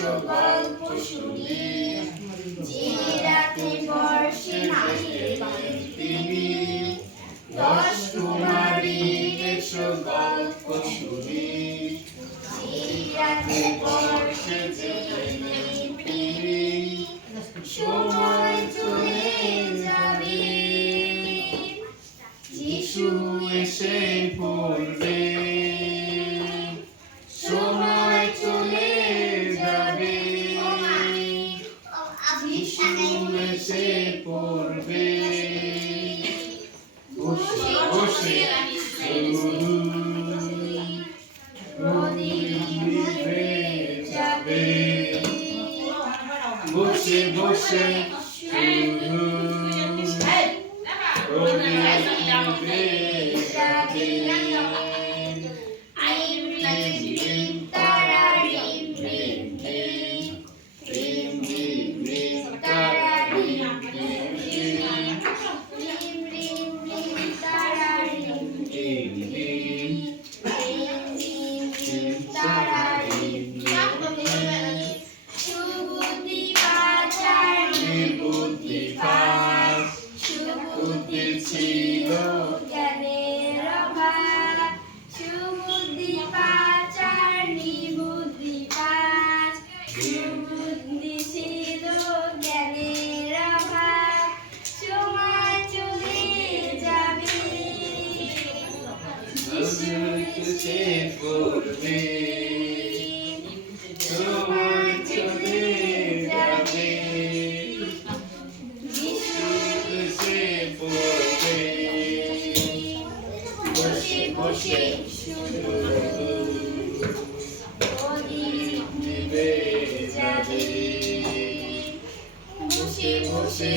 এসো গল্প শুনি, যে রাতে বর্ষে তিনি, 10 কুমারীর এসো গল্প শুনি, যে রাতে বর্ষে তিনি, সময় চলে যাবে, যিশু এসে পড়বে, সময় চলে যাবে, যিশু এসে পড়বে, বসে বসে নিভে যাবে, বসে বসে ছিল জ্ঞানের অভাব, সুবুদ্ধি পাচার নিবুদ্ধি পাচ, সুবুদ্ধি ছিল জ্ঞানের অভাব, সময় চলে যাবে, যিশু এসে পড়বে, সময় চলে যাবে, বসে শুধু প্রদীপ নিভে যাবে, বসে বসে